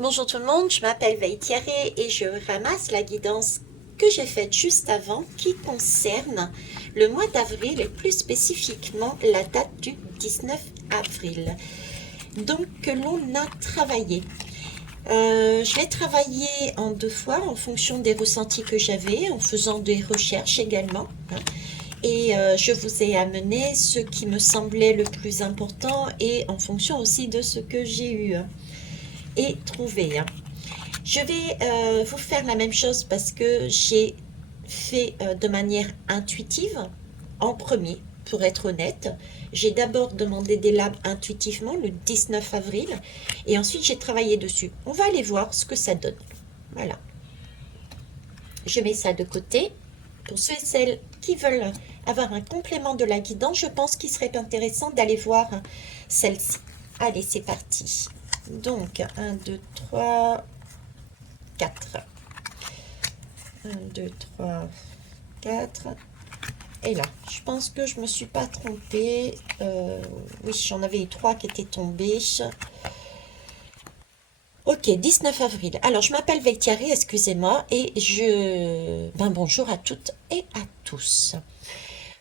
Bonjour tout le monde, je m'appelle Veille Thierry et je ramasse la guidance que j'ai faite juste avant qui concerne le mois d'avril et plus spécifiquement la date du 19 avril. Donc que l'on a travaillé. Je l'ai travaillé en deux fois en fonction des ressentis que j'avais, en faisant des recherches également, hein. Et je vous ai amené ce qui me semblait le plus important et en fonction aussi de ce que j'ai eu et trouvé, hein. Je vais vous faire la même chose parce que j'ai fait de manière intuitive en premier, pour être honnête. J'ai d'abord demandé des labs intuitivement le 19 avril et ensuite j'ai travaillé dessus. On va aller voir ce que ça donne. Voilà. Je mets ça de côté. Pour ceux et celles qui veulent avoir un complément de la guidance, je pense qu'il serait intéressant d'aller voir celle-ci. Allez, c'est parti. Donc, 1, 2, 3, 4. 1, 2, 3, 4. Et là, je pense que je ne me suis pas trompée. Oui, j'en avais eu 3 qui étaient tombés. Ok, 19 avril. Alors, je m'appelle Vectiari, excusez-moi, et bonjour à toutes et à tous.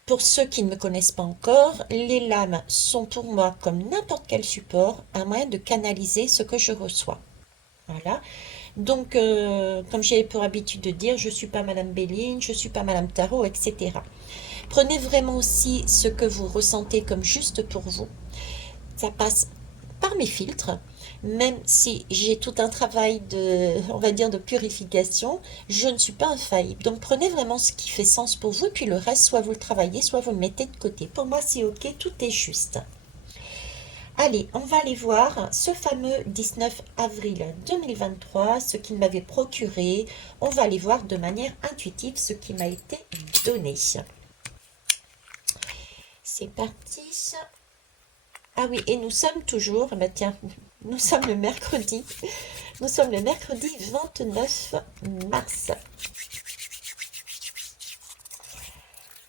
Pour ceux qui ne me connaissent pas encore, les lames sont pour moi, comme n'importe quel support, un moyen de canaliser ce que je reçois. Voilà. Donc, comme j'ai pour habitude de dire, je ne suis pas Madame Béline, je ne suis pas Madame Tarot, etc. Prenez vraiment aussi ce que vous ressentez comme juste pour vous. Ça passe par mes filtres, même si j'ai tout un travail de, on va dire, de purification, je ne suis pas infaillible. Donc prenez vraiment ce qui fait sens pour vous, puis le reste, soit vous le travaillez, soit vous le mettez de côté. Pour moi, c'est ok, tout est juste. Allez, on va aller voir ce fameux 19 avril 2023, ce qu'il m'avait procuré. On va aller voir de manière intuitive ce qui m'a été donné. C'est parti. Ah oui, et nous sommes toujours, bah tiens, nous sommes le mercredi. Nous sommes le mercredi 29 mars.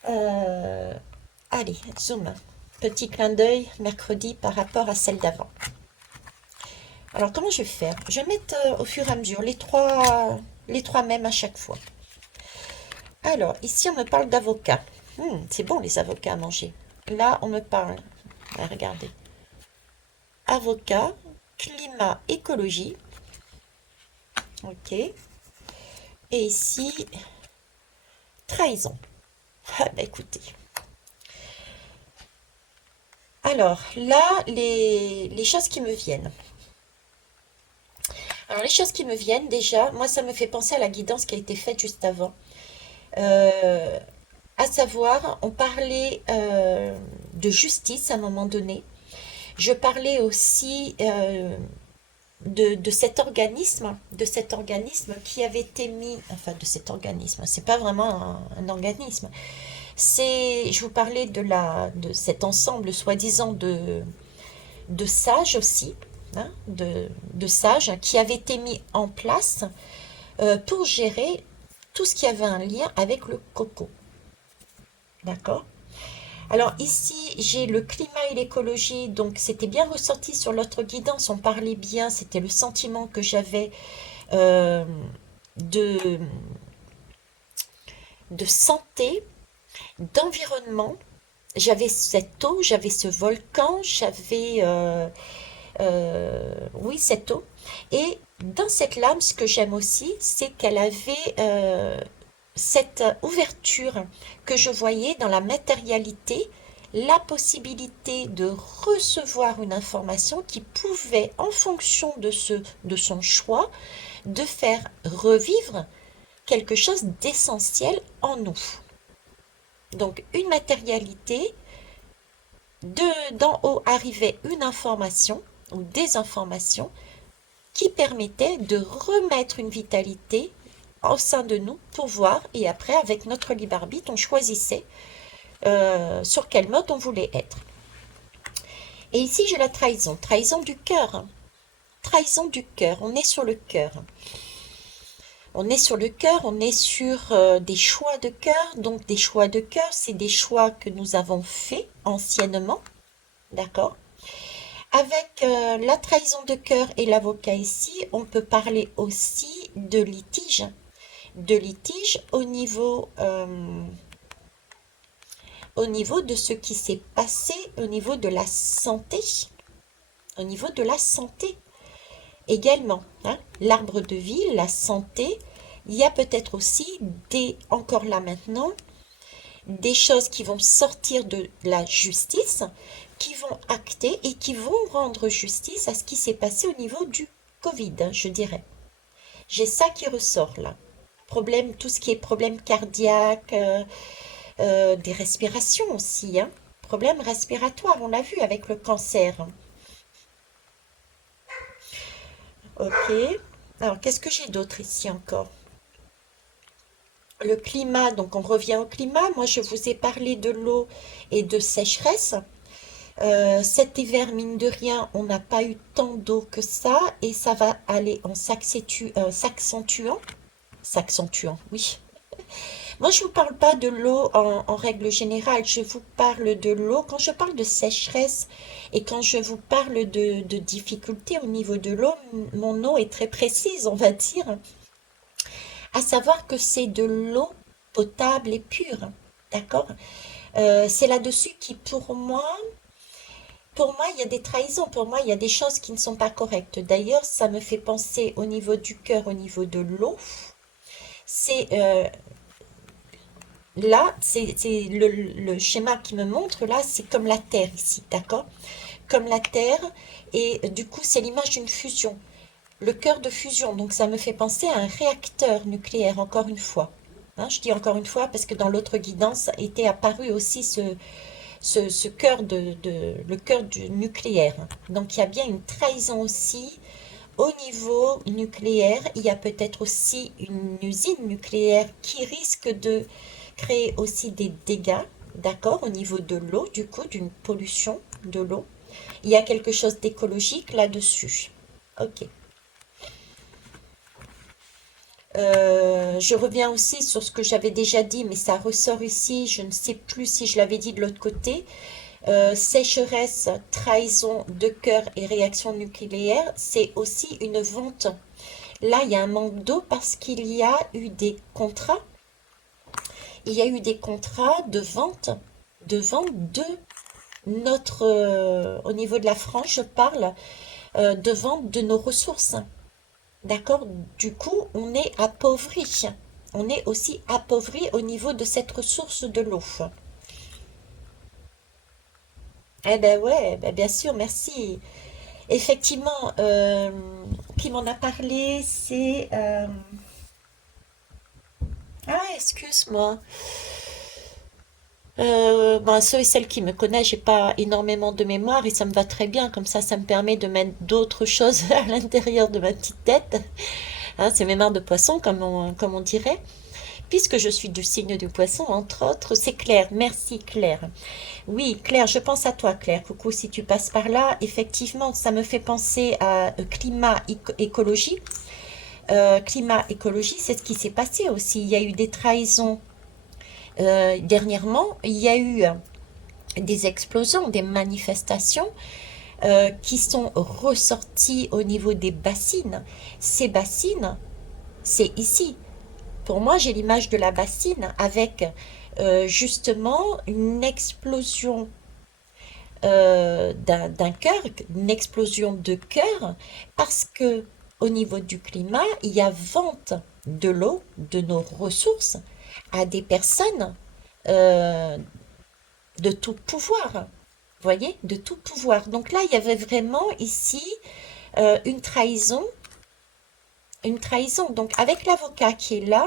Euh, Allez, zoom. Petit clin d'œil, mercredi par rapport à celle d'avant. Alors, comment je vais faire? Je vais mettre au fur et à mesure les trois mêmes à chaque fois. Alors, ici, on me parle d'avocat. C'est bon, les avocats à manger. Là, on me parle, regardez, avocat, climat, écologie. Ok. Et ici, trahison. Ah, bah écoutez. Alors, là, les choses qui me viennent. Alors, les choses qui me viennent, déjà, moi, ça me fait penser à la guidance qui a été faite juste avant. Euh, à savoir, on parlait de justice à un moment donné. Je parlais aussi de cet organisme qui avait été mis, enfin de cet organisme, c'est pas vraiment un organisme. Je vous parlais de cet ensemble soi-disant de sages aussi, hein, de sages qui avaient été mis en place pour gérer tout ce qui avait un lien avec le coco. D'accord? Alors ici, j'ai le climat et l'écologie, donc c'était bien ressorti sur l'autre guidance, on parlait bien, c'était le sentiment que j'avais euh, de, de santé, d'environnement. J'avais cette eau, j'avais ce volcan, oui, cette eau. Et dans cette lame, ce que j'aime aussi, c'est qu'elle avait cette ouverture que je voyais dans la matérialité, la possibilité de recevoir une information qui pouvait, en fonction de son choix, de faire revivre quelque chose d'essentiel en nous. Donc une matérialité, d'en haut arrivait une information ou des informations qui permettait de remettre une vitalité au sein de nous pour voir, et après avec notre libre arbitre on choisissait sur quel mode on voulait être. Et ici j'ai la trahison, trahison du cœur, trahison du cœur, on est sur le cœur. On est sur le cœur, on est sur des choix de cœur. Donc des choix de cœur, c'est des choix que nous avons faits anciennement, d'accord? Avec la trahison de cœur et l'avocat ici, on peut parler aussi de litige. De litige au niveau de ce qui s'est passé au niveau de la santé. Au niveau de la santé également. Hein, l'arbre de vie, la santé. Il y a peut-être aussi encore là maintenant, des choses qui vont sortir de la justice, qui vont acter et qui vont rendre justice à ce qui s'est passé au niveau du Covid, je dirais. J'ai ça qui ressort là. Problème, tout ce qui est problème cardiaque, des respirations aussi, hein. Problème respiratoire, on l'a vu avec le cancer. Ok. Alors, qu'est-ce que j'ai d'autre ici encore? Le climat, donc on revient au climat. Moi, je vous ai parlé de l'eau et de sécheresse. Cet hiver, mine de rien, on n'a pas eu tant d'eau que ça et ça va aller en s'accentuant, oui. Moi, je ne vous parle pas de l'eau en règle générale, je vous parle de l'eau. Quand je parle de sécheresse et quand je vous parle de difficultés au niveau de l'eau, mon eau est très précise, on va dire, à savoir que c'est de l'eau potable et pure, d'accord? C'est là-dessus qui, pour moi, il y a des trahisons, pour moi, il y a des choses qui ne sont pas correctes. D'ailleurs, ça me fait penser au niveau du cœur, au niveau de l'eau. C'est là, c'est le schéma qui me montre, là, c'est comme la Terre ici, d'accord? Comme la Terre, et du coup, c'est l'image d'une fusion. Le cœur de fusion, donc ça me fait penser à un réacteur nucléaire, encore une fois. Hein, je dis encore une fois parce que dans l'autre guidance était apparu aussi ce cœur le cœur du nucléaire. Donc il y a bien une trahison aussi au niveau nucléaire. Il y a peut-être aussi une usine nucléaire qui risque de créer aussi des dégâts, d'accord, au niveau de l'eau, du coup, d'une pollution de l'eau. Il y a quelque chose d'écologique là-dessus. Ok. Je reviens aussi sur ce que j'avais déjà dit, mais ça ressort ici. Je ne sais plus si je l'avais dit de l'autre côté. Sécheresse, trahison de cœur et réaction nucléaire, c'est aussi une vente. Là, il y a un manque d'eau parce qu'il y a eu des contrats. Il y a eu des contrats de vente de au niveau de la France, je parle, de vente de nos ressources. D'accord? Du coup, on est appauvri. On est aussi appauvri au niveau de cette ressource de l'eau. Eh ben ouais, ben bien sûr, merci. Effectivement, qui m'en a parlé, c'est... Ah, excuse-moi. Ben, ceux et celles qui me connaissent, j'ai pas énormément de mémoire et ça me va très bien. Comme ça me permet de mettre d'autres choses à l'intérieur de ma petite tête. Hein, c'est mémoire de poisson, comme on dirait. Puisque je suis du signe du poisson, entre autres, c'est Claire. Merci Claire. Oui, Claire, je pense à toi, Claire. Coucou, si tu passes par là, effectivement, ça me fait penser à écologie. Climat, écologie, c'est ce qui s'est passé aussi. Il y a eu des trahisons dernièrement. Il y a eu des explosions, des manifestations qui sont ressorties au niveau des bassines. Ces bassines, c'est ici. Pour moi, j'ai l'image de la bassine avec justement une explosion d'un cœur, une explosion de cœur, parce que au niveau du climat, il y a vente de l'eau, de nos ressources, à des personnes euh, de tout pouvoir. Vous voyez, de tout pouvoir. Donc là, il y avait vraiment ici une trahison. Une trahison. Donc avec l'avocat qui est là,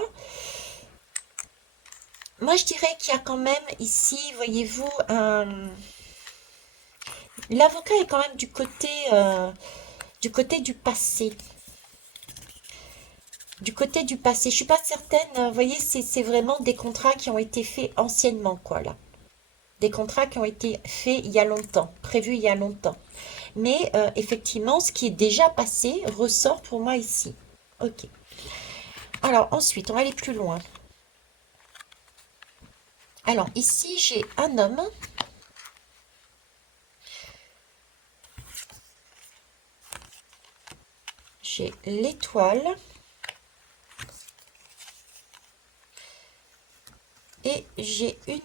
moi je dirais qu'il y a quand même ici, voyez-vous, l'avocat est quand même du côté du passé. Du côté du passé. Je suis pas certaine, vous voyez, c'est vraiment des contrats qui ont été faits anciennement, quoi, là. Des contrats qui ont été faits il y a longtemps, prévus il y a longtemps. Mais effectivement, ce qui est déjà passé ressort pour moi ici. Ok. Alors ensuite, on va aller plus loin. Alors ici, j'ai un homme. j'ai l'étoile et j'ai une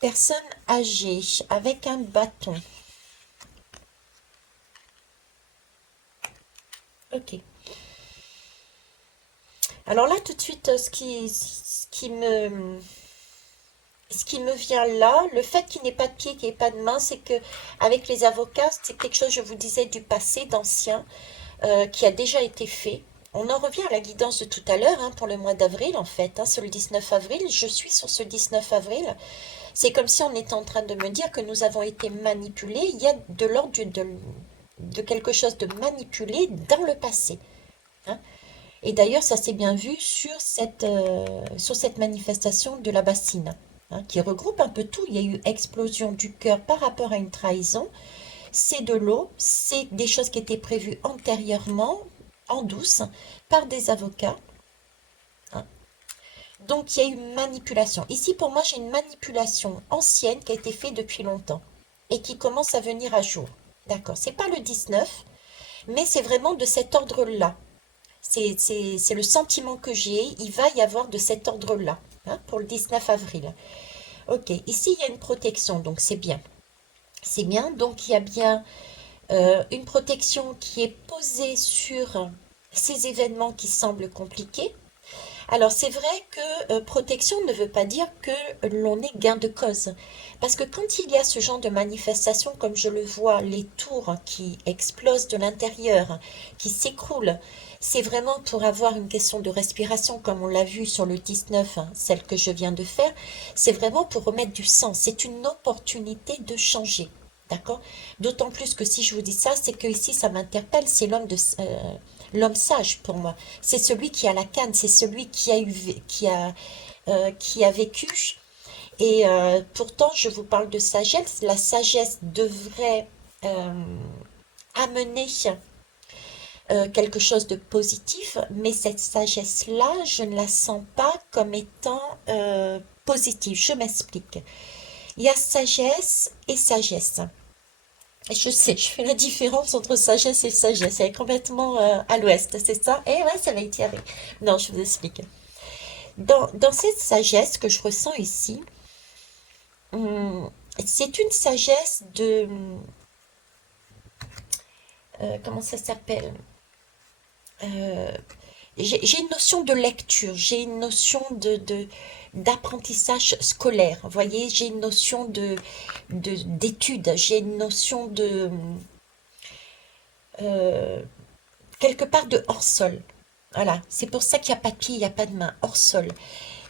personne âgée avec un bâton. Ok. Alors là, tout de suite, ce qui me vient là, le fait qu'il n'ait pas de pied, qu'il n'ait pas de main, c'est que avec les avocats, c'est quelque chose, je vous disais, du passé, d'ancien, qui a déjà été fait. On en revient à la guidance de tout à l'heure, hein, pour le mois d'avril, en fait, hein, sur le 19 avril. Je suis sur ce 19 avril. C'est comme si on était en train de me dire que nous avons été manipulés. Il y a de l'ordre de quelque chose de manipulé dans le passé, hein. Et d'ailleurs, ça s'est bien vu sur cette manifestation de la bassine, hein, qui regroupe un peu tout. Il y a eu explosion du cœur par rapport à une trahison. C'est de l'eau, c'est des choses qui étaient prévues antérieurement, en douce, par des avocats, hein. Donc, il y a eu manipulation. Ici, pour moi, j'ai une manipulation ancienne qui a été faite depuis longtemps et qui commence à venir à jour. D'accord, c'est pas le 19, mais c'est vraiment de cet ordre-là. C'est le sentiment que j'ai. Il va y avoir de cet ordre-là, hein, pour le 19 avril. Ok, ici, il y a une protection, donc c'est bien. C'est bien, donc il y a bien une protection qui est posée sur ces événements qui semblent compliqués. Alors c'est vrai que protection ne veut pas dire que l'on est gain de cause. Parce que quand il y a ce genre de manifestation, comme je le vois, les tours qui explosent de l'intérieur, qui s'écroulent, c'est vraiment pour avoir une question de respiration, comme on l'a vu sur le 19, hein, celle que je viens de faire. C'est vraiment pour remettre du sens. C'est une opportunité de changer. D'accord? D'autant plus que si je vous dis ça, c'est que ici ça m'interpelle, c'est l'homme sage pour moi. C'est celui qui a la canne, c'est celui qui a vécu. Et pourtant, je vous parle de sagesse. La sagesse devrait euh, amener quelque chose de positif, mais cette sagesse-là, je ne la sens pas comme étant positive. Je m'explique. Il y a sagesse et sagesse. Et je sais, je fais la différence entre sagesse et sagesse. Elle est complètement à l'ouest, c'est ça? Eh ouais, ça va être avec. Non, je vous explique. Dans cette sagesse que je ressens ici, hum, c'est une sagesse de... comment ça s'appelle? Euh, j'ai une notion de lecture, j'ai une notion d'apprentissage scolaire. Vous voyez, j'ai une notion d'étude, j'ai une notion de... euh, quelque part de hors-sol. Voilà, c'est pour ça qu'il n'y a pas de pied, il n'y a pas de main, hors-sol.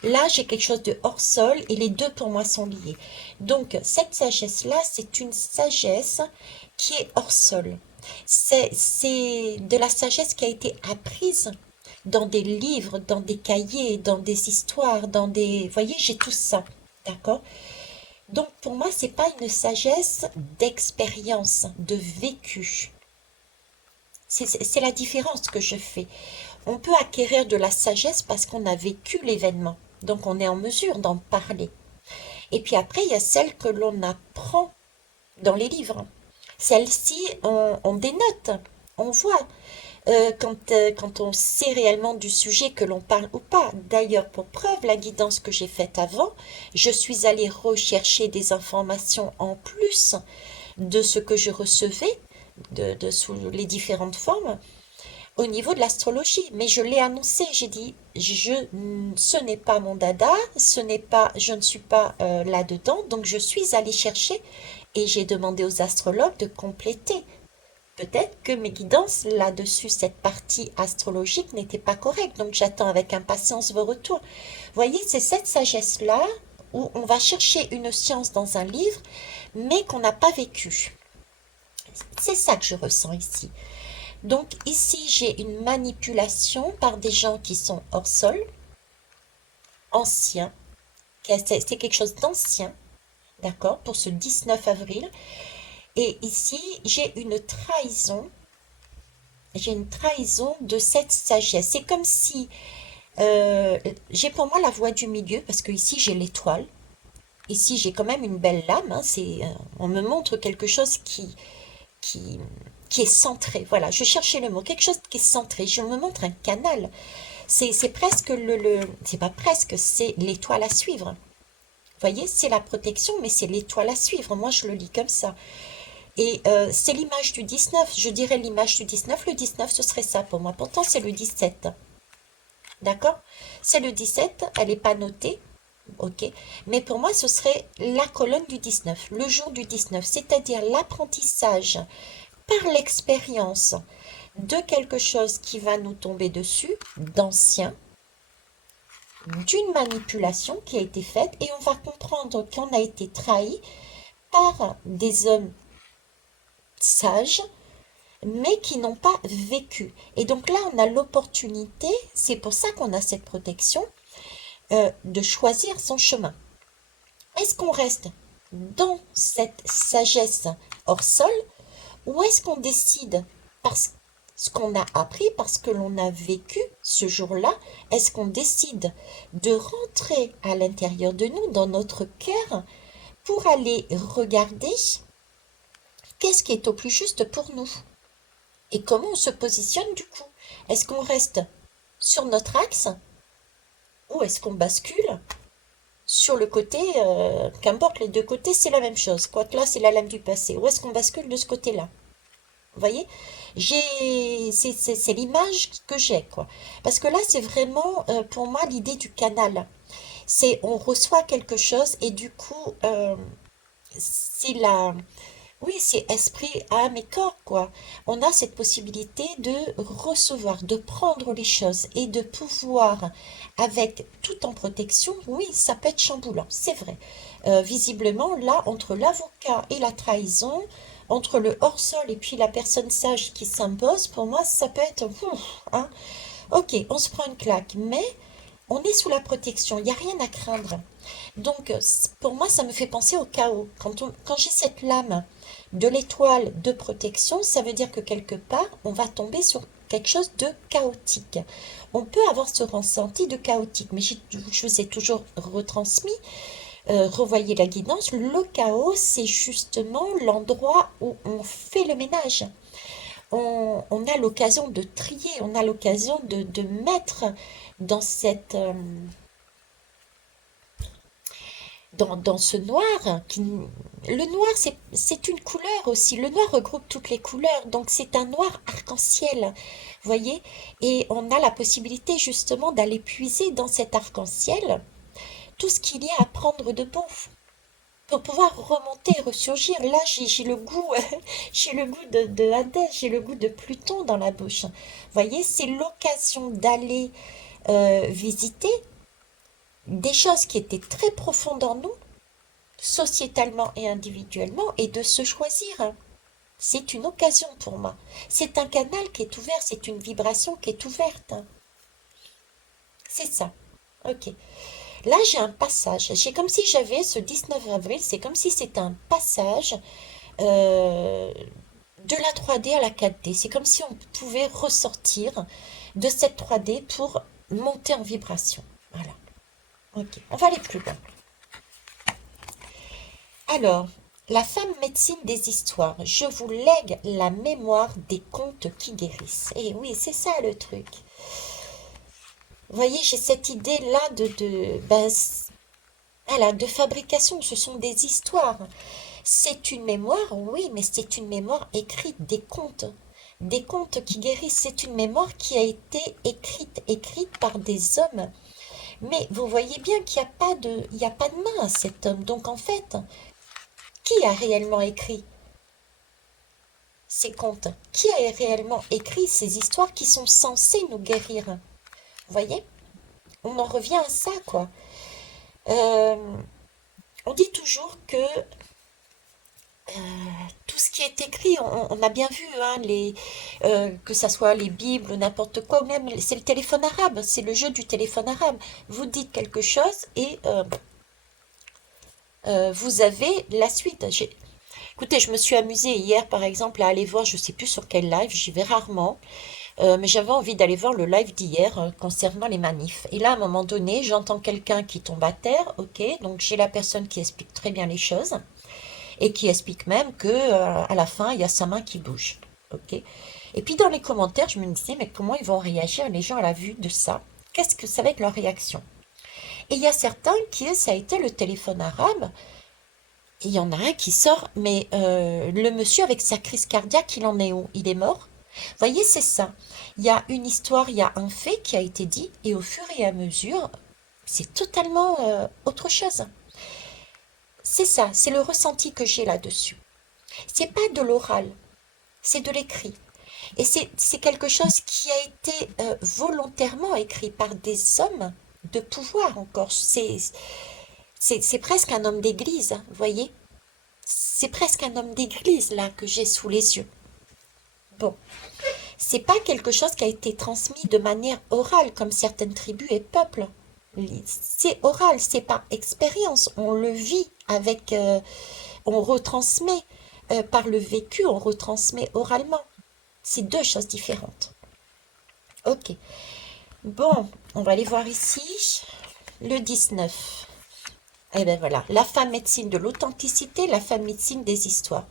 Là, j'ai quelque chose de hors-sol et les deux pour moi sont liés. Donc, cette sagesse-là, c'est une sagesse qui est hors-sol. C'est de la sagesse qui a été apprise dans des livres, dans des cahiers, dans des histoires, dans des... Vous voyez, j'ai tout ça. D'accord? Donc, pour moi, c'est pas une sagesse d'expérience, de vécu. C'est la différence que je fais. On peut acquérir de la sagesse parce qu'on a vécu l'événement. Donc on est en mesure d'en parler. Et puis après, il y a celle que l'on apprend dans les livres. Celle-ci, on dénote, on voit quand on sait réellement du sujet que l'on parle ou pas. D'ailleurs, pour preuve, la guidance que j'ai faite avant, je suis allée rechercher des informations en plus de ce que je recevais sous les différentes formes au niveau de l'astrologie. Mais je l'ai annoncé, j'ai dit, ce n'est pas mon dada, je ne suis pas là-dedans, donc je suis allée chercher et j'ai demandé aux astrologues de compléter. Peut-être que mes guidances là-dessus, cette partie astrologique n'était pas correcte, donc j'attends avec impatience vos retours. Vous voyez, c'est cette sagesse-là où on va chercher une science dans un livre, mais qu'on n'a pas vécu. C'est ça que je ressens ici. Donc ici, j'ai une manipulation par des gens qui sont hors sol, anciens. C'est quelque chose d'ancien, d'accord, pour ce 19 avril. Et ici, j'ai une trahison de cette sagesse. C'est comme si j'ai pour moi la voie du milieu, parce que ici j'ai l'étoile. Ici, j'ai quand même une belle lame, hein, on me montre quelque chose qui, qui est centré. Voilà, je cherchais le mot, quelque chose qui est centré. Je me montre un canal. C'est presque c'est pas presque, c'est l'étoile à suivre. Vous voyez, c'est la protection, mais c'est l'étoile à suivre. Moi, je le lis comme ça. Et c'est l'image du 19. Je dirais l'image du 19. Le 19, ce serait ça pour moi. Pourtant, c'est le 17. D'accord? C'est le 17. Elle n'est pas notée. Ok. Mais pour moi, ce serait la colonne du 19. Le jour du 19. C'est-à-dire l'apprentissage par l'expérience de quelque chose qui va nous tomber dessus, d'ancien, d'une manipulation qui a été faite, et on va comprendre qu'on a été trahi par des hommes sages, mais qui n'ont pas vécu. Et donc là, on a l'opportunité, c'est pour ça qu'on a cette protection, de choisir son chemin. Est-ce qu'on reste dans cette sagesse hors sol, ou est-ce qu'on décide, parce ce qu'on a appris, parce que l'on a vécu ce jour-là, est-ce qu'on décide de rentrer à l'intérieur de nous, dans notre cœur, pour aller regarder qu'est-ce qui est au plus juste pour nous et comment on se positionne du coup? Est-ce qu'on reste sur notre axe ou est-ce qu'on bascule sur le côté, qu'importe les deux côtés, c'est la même chose. Quoique là, c'est la lame du passé. Ou est-ce qu'on bascule de ce côté-là? Vous voyez? C'est l'image que j'ai, quoi. Parce que là, c'est vraiment, pour moi, l'idée du canal. C'est, on reçoit quelque chose et du coup, c'est la, oui, c'est esprit, âme et corps, quoi. On a cette possibilité de recevoir, de prendre les choses et de pouvoir, avec tout en protection, oui, ça peut être chamboulant, c'est vrai. Visiblement, là, entre l'avocat et la trahison, entre le hors-sol et puis la personne sage qui s'impose, pour moi, ça peut être, ouf, hein. Ok, on se prend une claque, mais on est sous la protection, il n'y a rien à craindre. Donc, pour moi, ça me fait penser au chaos. Quand j'ai cette lame de l'étoile de protection, ça veut dire que quelque part, on va tomber sur quelque chose de chaotique. On peut avoir ce ressenti de chaotique, mais je vous ai toujours retransmis, revoyez la guidance, le chaos, c'est justement l'endroit où on fait le ménage. On a l'occasion de trier, on a l'occasion de mettre dans cette, dans ce noir, le noir c'est une couleur aussi, le noir regroupe toutes les couleurs, donc c'est un noir arc-en-ciel, vous voyez, et on a la possibilité justement d'aller puiser dans cet arc-en-ciel tout ce qu'il y a à prendre de bon pour pouvoir remonter et ressurgir. Là, j'ai le goût, j'ai le goût de Hadès, j'ai le goût de Pluton dans la bouche. Vous voyez, c'est l'occasion d'aller visiter des choses qui étaient très profondes en nous, sociétalement et individuellement, et de se choisir. C'est une occasion pour moi. C'est un canal qui est ouvert, c'est une vibration qui est ouverte. C'est ça. Ok. Là, j'ai un passage. C'est comme si j'avais ce 19 avril, c'est comme si c'était un passage euh, de la 3D à la 4D. C'est comme si on pouvait ressortir de cette 3D pour monter en vibration. Voilà. Ok. On va aller plus loin. Alors, la femme médecine des histoires, je vous lègue la mémoire des contes qui guérissent. Et oui, c'est ça le truc. Vous voyez, j'ai cette idée-là voilà, de fabrication. Ce sont des histoires. C'est une mémoire, oui, mais c'est une mémoire écrite, des contes. Des contes qui guérissent. C'est une mémoire qui a été écrite par des hommes. Mais vous voyez bien qu'il n'y a pas de main à cet homme. Donc en fait, qui a réellement écrit ces contes? Qui a réellement écrit ces histoires qui sont censées nous guérir? Vous voyez? On en revient à ça, quoi. Euh, on dit toujours que tout ce qui est écrit, on a bien vu, hein, que ça soit les Bibles, n'importe quoi, ou même c'est le téléphone arabe, c'est le jeu du téléphone arabe. Vous dites quelque chose et vous avez la suite. Écoutez, je me suis amusée hier, par exemple, à aller voir, je sais plus sur quel live, j'y vais rarement, mais j'avais envie d'aller voir le live d'hier concernant les manifs. Et là, à un moment donné, j'entends quelqu'un qui tombe à terre, ok, donc j'ai la personne qui explique très bien les choses et qui explique même que à la fin, il y a sa main qui bouge. Ok. Et puis dans les commentaires, je me disais, mais comment ils vont réagir les gens à la vue de ça? Qu'est-ce que ça va être leur réaction? Et il y a certains qui, ça a été le téléphone arabe. Et il y en a un qui sort, mais le monsieur avec sa crise cardiaque, il en est où? Il est mort? Vous voyez, c'est ça. Il y a une histoire, il y a un fait qui a été dit, et au fur et à mesure, c'est totalement autre chose. C'est ça, c'est le ressenti que j'ai là-dessus. C'est pas de l'oral, c'est de l'écrit. Et c'est quelque chose qui a été volontairement écrit par des hommes de pouvoir encore. C'est presque un homme d'église, vous voyez? C'est presque un homme d'église là que j'ai sous les yeux. Bon, c'est pas quelque chose qui a été transmis de manière orale comme certaines tribus et peuples. C'est oral, c'est par expérience. On le vit avec, on retransmet par le vécu, on retransmet oralement. C'est deux choses différentes. Ok. Bon, on va aller voir ici le 19. Eh bien voilà, la femme médecine de l'authenticité, la femme médecine des histoires.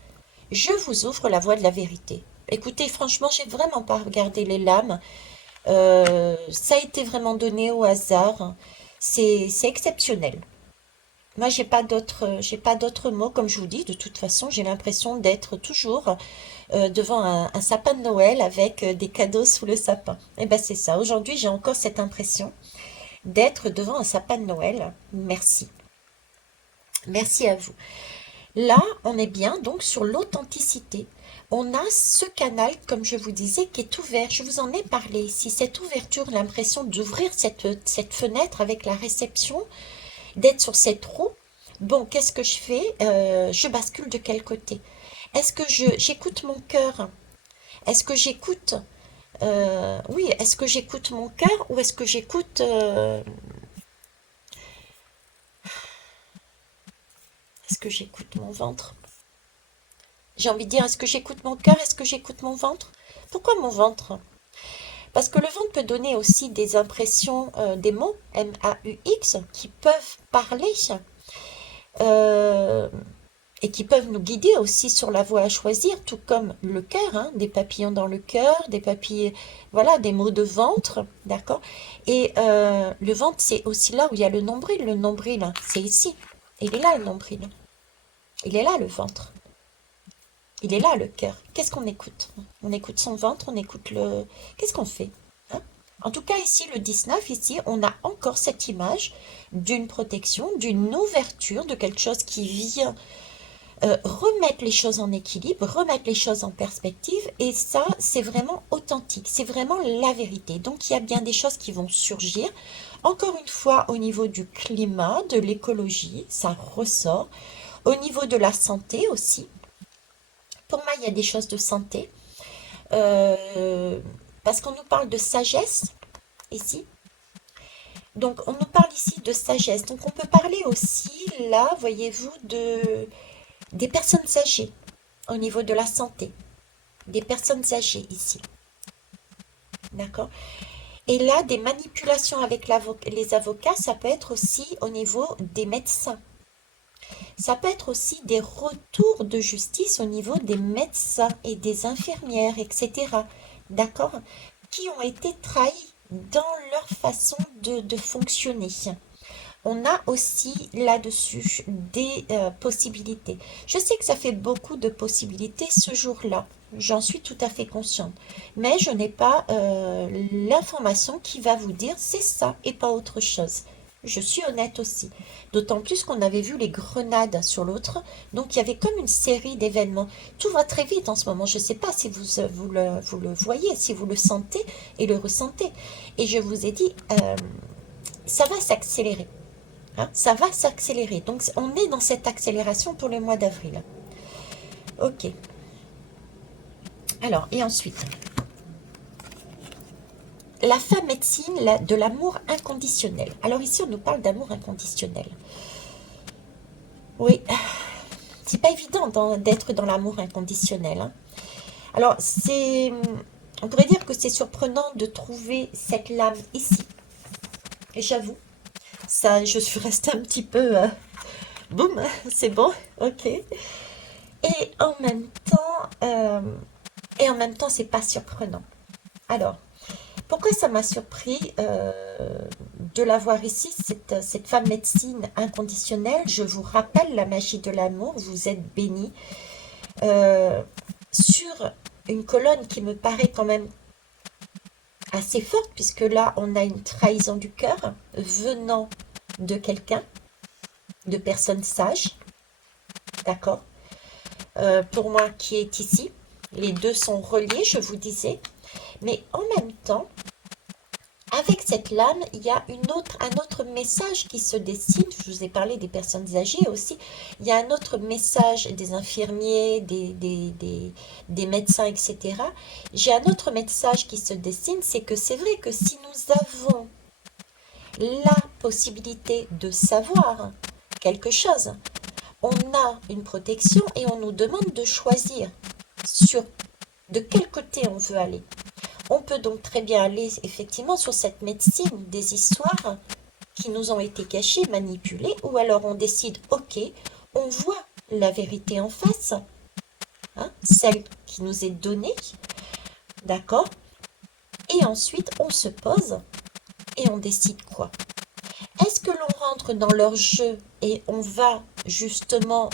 Je vous ouvre la voie de la vérité. Écoutez, franchement, j'ai vraiment pas regardé les lames. Ça a été vraiment donné au hasard. C'est exceptionnel. Moi, j'ai pas d'autres mots, comme je vous dis. De toute façon, j'ai l'impression d'être toujours devant un sapin de Noël avec des cadeaux sous le sapin. Et ben c'est ça. Aujourd'hui, j'ai encore cette impression d'être devant un sapin de Noël. Merci. Merci à vous. Là, on est bien donc sur l'authenticité. On a ce canal, comme je vous disais, qui est ouvert. Je vous en ai parlé ici. Cette ouverture, l'impression d'ouvrir cette fenêtre avec la réception, d'être sur cette roue. Bon, qu'est-ce que je fais? Je bascule de quel côté? Est-ce que j'écoute mon cœur? Est-ce que j'écoute oui, est-ce que j'écoute mon cœur ou est-ce que j'écoute est-ce que j'écoute mon ventre? J'ai envie de dire, est-ce que j'écoute mon cœur? Est-ce que j'écoute mon ventre? Pourquoi mon ventre? Parce que le ventre peut donner aussi des impressions, des mots, M-A-U-X, qui peuvent parler euh, et qui peuvent nous guider aussi sur la voie à choisir, tout comme le cœur, hein, des papillons dans le cœur, des papillons, voilà, des mots de ventre, d'accord? Et le ventre, c'est aussi là où il y a le nombril. Le nombril, hein, c'est ici. Il est là, le nombril. Il est là, le ventre. Il est là, le cœur. Qu'est-ce qu'on écoute? On écoute son ventre, on écoute le... Qu'est-ce qu'on fait? Hein. En tout cas, ici, le 19, ici, on a encore cette image d'une protection, d'une ouverture, de quelque chose qui vient remettre les choses en équilibre, remettre les choses en perspective. Et ça, c'est vraiment authentique, c'est vraiment la vérité. Donc, il y a bien des choses qui vont surgir. Encore une fois, au niveau du climat, de l'écologie, ça ressort. Au niveau de la santé aussi. Pour moi, il y a des choses de santé. Euh, Parce qu'on nous parle de sagesse ici. Donc, on nous parle ici de sagesse. Donc, on peut parler aussi, là, voyez-vous, des personnes âgées au niveau de la santé. Des personnes âgées ici. D'accord? Et là, des manipulations avec les avocats, ça peut être aussi au niveau des médecins. Ça peut être aussi des retours de justice au niveau des médecins et des infirmières, etc. D'accord? Qui ont été trahis dans leur façon de fonctionner. On a aussi là-dessus des possibilités. Je sais que ça fait beaucoup de possibilités ce jour-là. J'en suis tout à fait consciente. Mais je n'ai pas l'information qui va vous dire c'est ça et pas autre chose. Je suis honnête aussi. D'autant plus qu'on avait vu les grenades sur l'autre. Donc il y avait comme une série d'événements. Tout va très vite en ce moment. Je ne sais pas si vous le voyez, si vous le sentez et le ressentez. Et je vous ai dit, ça va s'accélérer. Hein, ça va s'accélérer. Donc on est dans cette accélération pour le mois d'avril. Ok. Alors, et ensuite, la femme médecine de l'amour inconditionnel. Alors ici, on nous parle d'amour inconditionnel. Oui, c'est pas évident d'être dans l'amour inconditionnel. Hein. Alors, on pourrait dire que c'est surprenant de trouver cette lame ici. Et j'avoue, ça, je suis restée un petit peu... boum, c'est bon, ok. Et en même temps, Et en même temps, c'est pas surprenant. Alors, pourquoi ça m'a surpris de la voir ici, cette femme médecine inconditionnelle? Je vous rappelle la magie de l'amour, vous êtes bénie. Euh, sur une colonne qui me paraît quand même assez forte, puisque là, on a une trahison du cœur venant de quelqu'un, de personnes sages, d'accord? Pour moi, qui est ici. Les deux sont reliés, je vous disais. Mais en même temps, avec cette lame, il y a un autre message qui se dessine. Je vous ai parlé des personnes âgées aussi. Il y a un autre message des infirmiers, des médecins, etc. J'ai un autre message qui se dessine, c'est que c'est vrai que si nous avons la possibilité de savoir quelque chose, on a une protection et on nous demande de choisir sur de quel côté on veut aller. On peut donc très bien aller effectivement sur cette médecine des histoires qui nous ont été cachées, manipulées, ou alors on décide, ok, on voit la vérité en face, hein, celle qui nous est donnée, d'accord, et ensuite on se pose et on décide quoi. Est-ce que l'on rentre dans leur jeu et on va justement,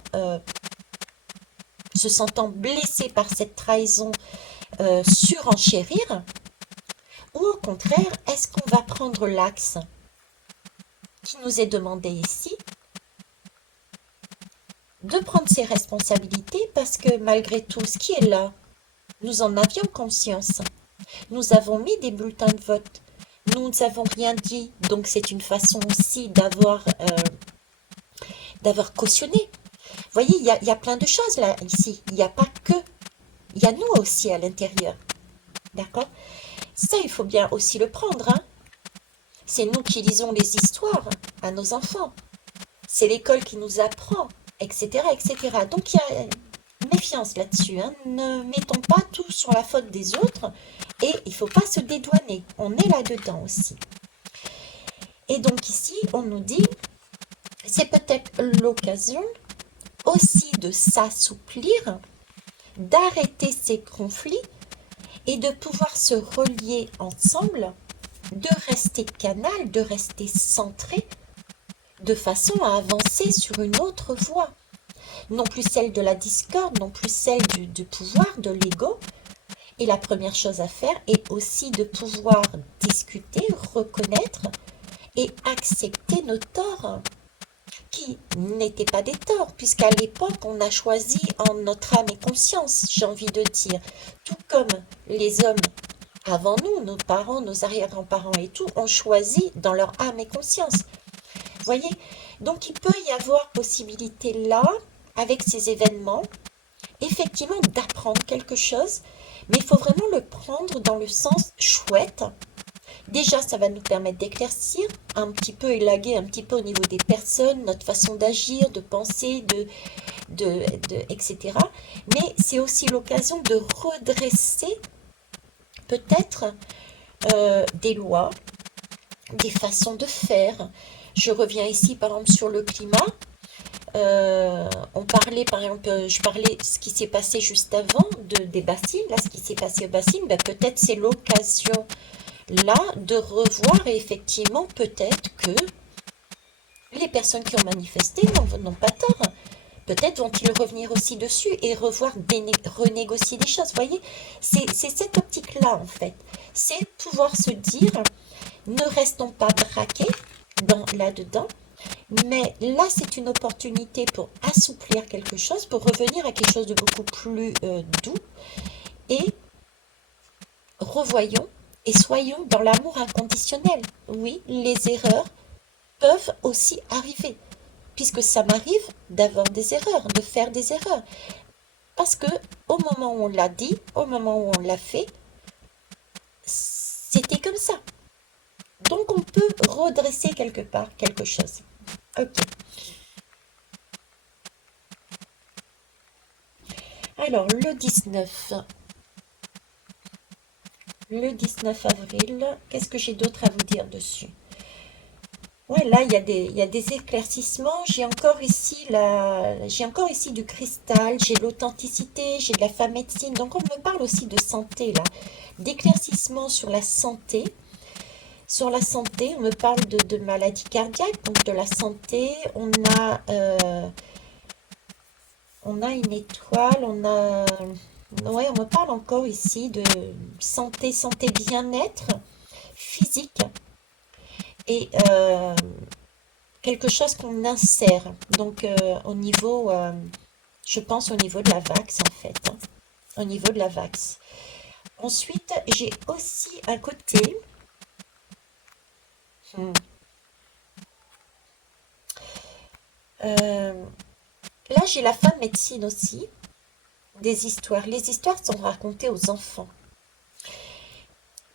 se sentant blessé par cette trahison, surenchérir, ou au contraire, est-ce qu'on va prendre l'axe qui nous est demandé ici, de prendre ses responsabilités parce que malgré tout ce qui est là, nous en avions conscience. Nous avons mis des bulletins de vote. Nous n'avons rien dit. Donc c'est une façon aussi d'avoir cautionné. Vous voyez, il y a plein de choses là, ici. Il n'y a pas que. Il y a nous aussi à l'intérieur. D'accord? Ça, il faut bien aussi le prendre. Hein. C'est nous qui lisons les histoires à nos enfants. C'est l'école qui nous apprend, etc., etc. Donc il y a méfiance là-dessus. Hein. Ne mettons pas tout sur la faute des autres et il ne faut pas se dédouaner. On est là-dedans aussi. Et donc ici, on nous dit, c'est peut-être l'occasion aussi de s'assouplir, d'arrêter ces conflits et de pouvoir se relier ensemble, de rester canal, de rester centré, de façon à avancer sur une autre voie. Non plus celle de la discorde, non plus celle du pouvoir, de l'ego. Et la première chose à faire est aussi de pouvoir discuter, reconnaître et accepter nos torts, qui n'étaient pas des torts, puisqu'à l'époque, on a choisi en notre âme et conscience, j'ai envie de dire, tout comme les hommes avant nous, nos parents, nos arrière-grands-parents et tout, ont choisi dans leur âme et conscience. Vous voyez? Donc il peut y avoir possibilité là, avec ces événements, effectivement d'apprendre quelque chose, mais il faut vraiment le prendre dans le sens chouette. Déjà, ça va nous permettre d'éclaircir, un petit peu élaguer un petit peu au niveau des personnes, notre façon d'agir, de penser, etc. Mais c'est aussi l'occasion de redresser peut-être des lois, des façons de faire. Je reviens ici par exemple sur le climat. On parlait par exemple, je parlais de ce qui s'est passé juste avant des bassines, là ce qui s'est passé aux bassines, ben, peut-être c'est l'occasion là de revoir et effectivement peut-être que les personnes qui ont manifesté n'ont pas tort. Peut-être vont-ils revenir aussi dessus et revoir, renégocier des choses. Vous voyez, c'est cette optique-là en fait. C'est pouvoir se dire, ne restons pas braqués là-dedans, mais là, c'est une opportunité pour assouplir quelque chose, pour revenir à quelque chose de beaucoup plus doux. Et revoyons et soyons dans l'amour inconditionnel. Oui, les erreurs peuvent aussi arriver, puisque ça m'arrive d'avoir des erreurs, de faire des erreurs. Parce que au moment où on l'a dit, au moment où on l'a fait, c'était comme ça. Donc on peut redresser quelque part quelque chose. Ok. Alors, le 19 avril, qu'est-ce que j'ai d'autre à vous dire dessus? Ouais, là, il y a des éclaircissements. J'ai encore ici du cristal, j'ai l'authenticité, j'ai de la femme médecine. Donc, on me parle aussi de santé, là. D'éclaircissement sur la santé. Sur la santé, on me parle de maladie cardiaque, donc de la santé. On a une étoile, ouais, on me parle encore ici de santé, santé bien-être physique et quelque chose qu'on insère. Donc, je pense au niveau de la vax, en fait, hein, au niveau de la vax. Ensuite, j'ai aussi un côté, hmm, euh, là, j'ai la femme médecine aussi, des histoires. Les histoires sont racontées aux enfants.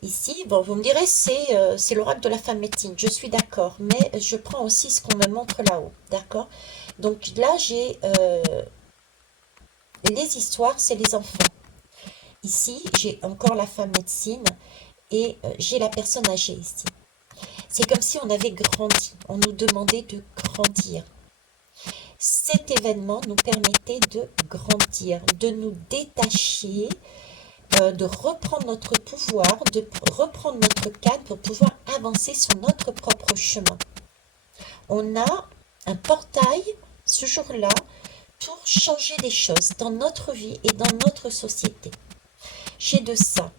Ici, bon, vous me direz, c'est l'oracle de la femme médecine. Je suis d'accord, mais je prends aussi ce qu'on me montre là-haut, d'accord? Donc là, j'ai les histoires, c'est les enfants. Ici, j'ai encore la femme médecine et j'ai la personne âgée ici. C'est comme si on avait grandi, on nous demandait de grandir. Cet événement nous permettait de grandir, de nous détacher, de reprendre notre pouvoir, de reprendre notre cadre pour pouvoir avancer sur notre propre chemin. On a un portail ce jour-là pour changer des choses dans notre vie et dans notre société. J'ai de ça.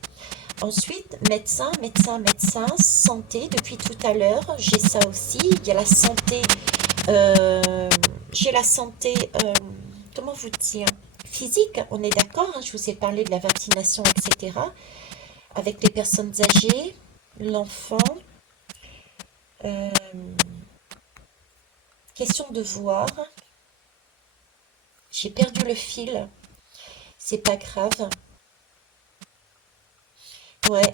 Ensuite, médecin, médecin, médecin, santé, depuis tout à l'heure, j'ai ça aussi. Il y a la santé, euh, j'ai la santé, comment vous dire, physique, on est d'accord, hein, je vous ai parlé de la vaccination, etc. Avec les personnes âgées, l'enfant, euh, question de voir, j'ai perdu le fil, c'est pas grave. Ouais,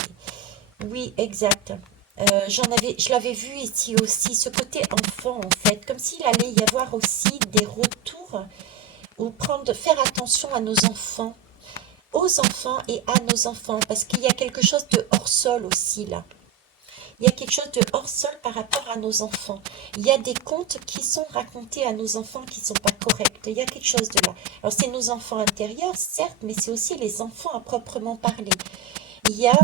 oui, exact. Je l'avais vu ici aussi, ce côté enfant en fait, comme s'il allait y avoir aussi des retours ou faire attention à nos enfants, aux enfants et à nos enfants, parce qu'il y a quelque chose de hors sol aussi là. Il y a quelque chose de hors sol par rapport à nos enfants. Il y a des contes qui sont racontés à nos enfants qui ne sont pas corrects. Il y a quelque chose de là. Alors c'est nos enfants intérieurs, certes, mais c'est aussi les enfants à proprement parler. Il y a,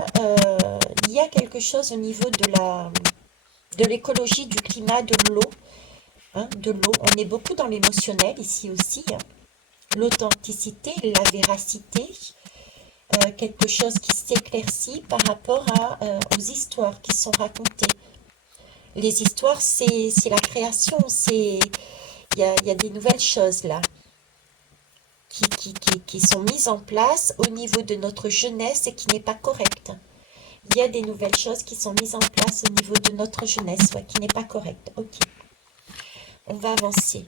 il y a quelque chose au niveau de l'écologie, du climat, de l'eau. Hein, de l'eau. On est beaucoup dans l'émotionnel ici aussi, hein. L'authenticité, la véracité, quelque chose qui s'éclaircit par rapport aux histoires qui sont racontées. Les histoires, c'est la création, il y a des nouvelles choses là qui sont mises en place au niveau de notre jeunesse et qui n'est pas correcte. Il y a des nouvelles choses qui sont mises en place au niveau de notre jeunesse, ouais, qui n'est pas correcte. Ok, on va avancer.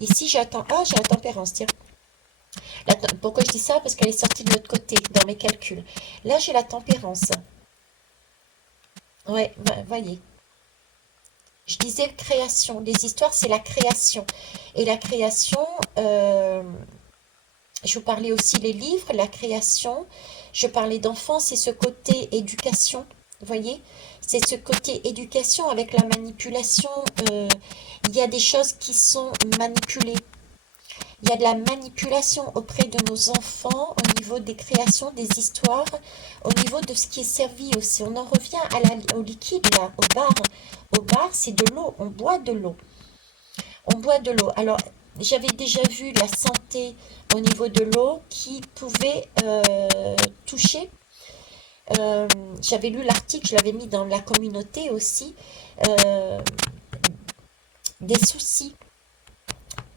Ici, j'attends. Ah, j'ai la tempérance, tiens. Pourquoi je dis ça? Parce qu'elle est sortie de l'autre côté, dans mes calculs. Là, j'ai la tempérance. Ouais, voyez. Je disais création. Les histoires, c'est la création. Et la création, je vous parlais aussi des livres, la création. Je parlais d'enfants, c'est ce côté éducation. Vous voyez? C'est ce côté éducation avec la manipulation. Il y a des choses qui sont manipulées. Il y a de la manipulation auprès de nos enfants au niveau des créations, des histoires, au niveau de ce qui est servi aussi. On en revient au liquide, là, au bar. Au bar, c'est de l'eau, on boit de l'eau. On boit de l'eau. Alors, j'avais déjà vu la santé au niveau de l'eau qui pouvait toucher. Euh, J'avais lu l'article, je l'avais mis dans la communauté aussi. euh, des soucis.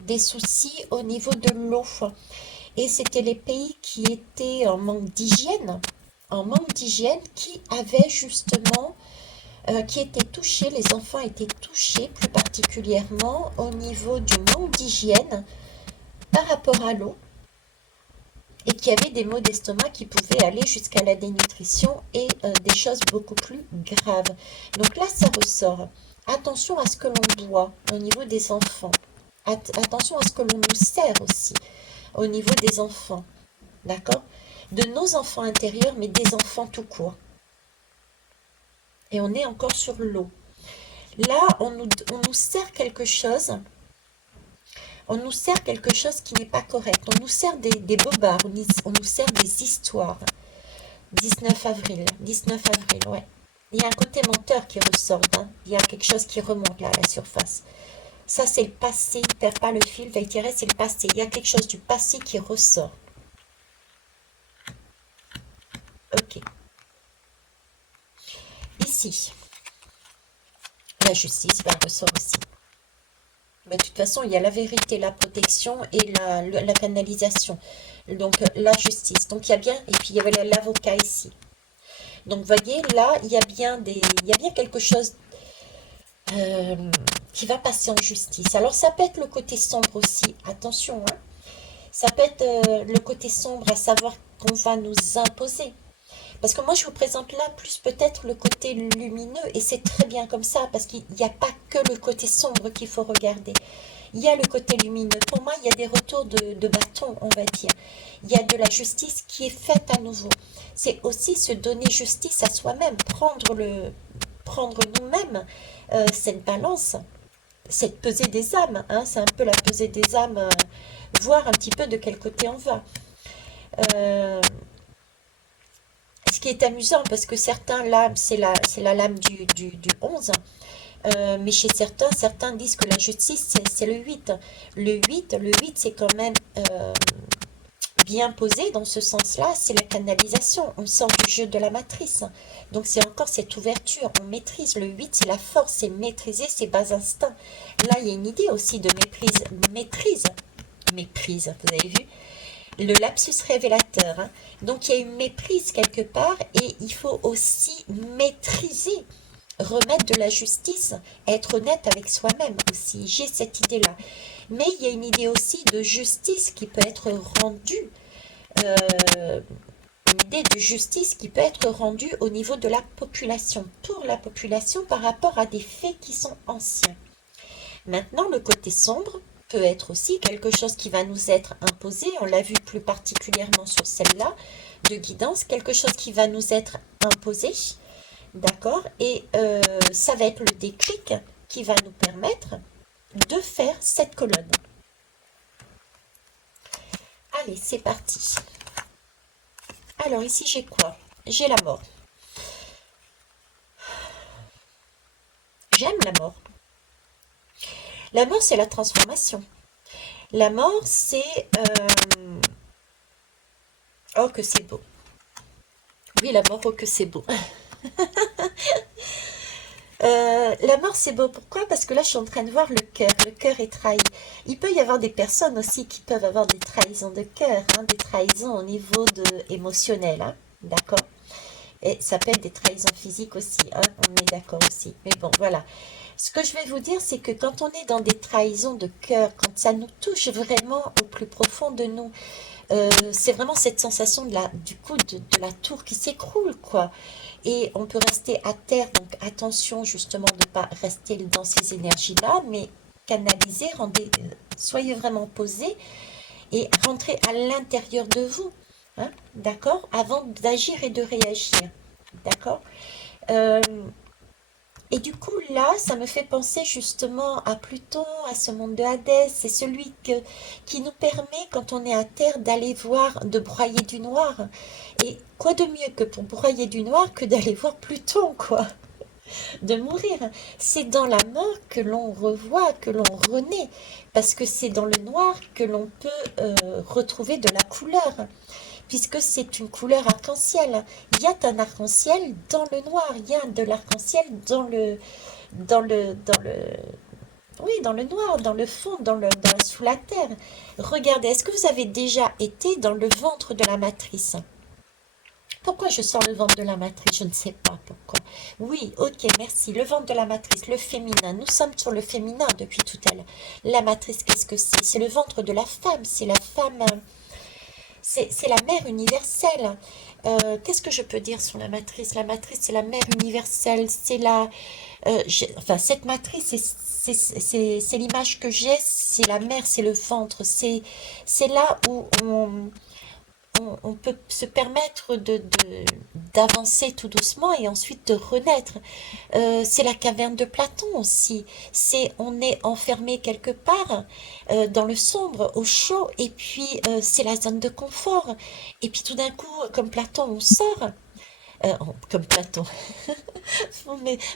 Des soucis au niveau de l'eau. Et c'était les pays qui étaient en manque d'hygiène, qui avaient justement, qui étaient touchés, les enfants étaient touchés plus particulièrement au niveau du manque d'hygiène par rapport à l'eau, et qui avaient des maux d'estomac qui pouvaient aller jusqu'à la dénutrition et des choses beaucoup plus graves. Donc là, ça ressort. Attention à ce que l'on boit au niveau des enfants. Attention à ce que l'on nous sert aussi au niveau des enfants. D'accord? De nos enfants intérieurs, mais des enfants tout court. Et on est encore sur l'eau. Là, on nous sert quelque chose. On nous sert quelque chose qui n'est pas correct. On nous sert des bobards. On nous sert des histoires. 19 avril. 19 avril, ouais. Il y a un côté menteur qui ressort. Hein. Il y a quelque chose qui remonte là à la surface. Ça, c'est le passé. Ne perds pas le fil. Va tirer, c'est le passé. Il y a quelque chose du passé qui ressort. Ok. Ici, la justice va ressort aussi. Mais de toute façon, il y a la vérité, la protection et la canalisation. Donc, la justice. Donc, il y a bien, et puis il y avait l'avocat ici. Donc, vous voyez, là, il y a bien quelque chose qui va passer en justice. Alors, ça peut être le côté sombre aussi. Attention, hein. Ça peut être le côté sombre, à savoir qu'on va nous imposer. Parce que moi, je vous présente là plus peut-être le côté lumineux, et c'est très bien comme ça, parce qu'il n'y a pas que le côté sombre qu'il faut regarder. Il y a le côté lumineux. Pour moi, il y a des retours de bâton, on va dire. Il y a de la justice qui est faite à nouveau. C'est aussi se donner justice à soi-même, prendre nous-mêmes cette balance, cette pesée des âmes. Hein, c'est un peu la pesée des âmes, voir un petit peu de quel côté on va. Ce qui est amusant, parce que certains lames, c'est la lame du 11, mais chez certains disent que la justice, c'est le 8. Le 8 c'est quand même bien posé dans ce sens-là, c'est la canalisation. On sort du jeu de la matrice. Donc c'est encore cette ouverture, on maîtrise. Le 8, c'est la force, c'est maîtriser ses bas instincts. Là, il y a une idée aussi de méprise, vous avez vu le lapsus révélateur. Hein. Donc, il y a une méprise quelque part et il faut aussi maîtriser, remettre de la justice, être honnête avec soi-même aussi. J'ai cette idée-là. Mais il y a une idée aussi de justice qui peut être rendue, une idée de justice qui peut être rendue au niveau de la population, pour la population par rapport à des faits qui sont anciens. Maintenant, le côté sombre peut être aussi quelque chose qui va nous être imposé, on l'a vu plus particulièrement sur celle-là, de guidance, quelque chose qui va nous être imposé, d'accord, et ça va être le déclic qui va nous permettre de faire cette colonne. Allez, c'est parti. Alors ici, j'ai quoi? J'ai la mort. J'aime la mort. La mort, c'est la transformation. La mort, c'est... Oh, que c'est beau. Oui, la mort, oh, que c'est beau. La mort, c'est beau. Pourquoi? Parce que là, je suis en train de voir le cœur. Le cœur est trahi. Il peut y avoir des personnes aussi qui peuvent avoir des trahisons de cœur, hein, des trahisons au niveau émotionnel. Hein, d'accord? Et ça peut être des trahisons physiques aussi. Hein, on est d'accord aussi. Mais bon, voilà. Ce que je vais vous dire, c'est que quand on est dans des trahisons de cœur, quand ça nous touche vraiment au plus profond de nous, c'est vraiment cette sensation du coup de la tour qui s'écroule, quoi. Et on peut rester à terre, donc attention justement de ne pas rester dans ces énergies-là, mais canaliser, soyez vraiment posés et rentrez à l'intérieur de vous, hein, d'accord, avant d'agir et de réagir, d'accord. Et du coup, là, ça me fait penser justement à Pluton, à ce monde de Hadès. C'est celui qui nous permet, quand on est à terre, d'aller voir, de broyer du noir. Et quoi de mieux que pour broyer du noir que d'aller voir Pluton, quoi, de mourir. C'est dans la mort que l'on revoit, que l'on renaît. Parce que c'est dans le noir que l'on peut retrouver de la couleur, puisque c'est une couleur arc-en-ciel. Il y a un arc-en-ciel dans le noir, il y a de l'arc-en-ciel oui, dans le noir, dans le fond, sous la terre. Regardez, est-ce que vous avez déjà été dans le ventre de la matrice? Pourquoi je sors le ventre de la matrice? Je ne sais pas pourquoi. Oui, ok, merci. Le ventre de la matrice, le féminin. Nous sommes sur le féminin depuis tout à l'heure. La matrice, qu'est-ce que c'est? C'est le ventre de la femme. C'est la femme... C'est la mère universelle. Qu'est-ce que je peux dire sur la matrice? La matrice, c'est la mère universelle. C'est enfin, cette matrice, c'est l'image que j'ai. C'est la mère, c'est le ventre. C'est là où on peut se permettre d'avancer tout doucement et ensuite de renaître. C'est la caverne de Platon aussi. On est enfermé quelque part dans le sombre, au chaud, et puis c'est la zone de confort. Et puis tout d'un coup, comme Platon, on sort. Comme Platon,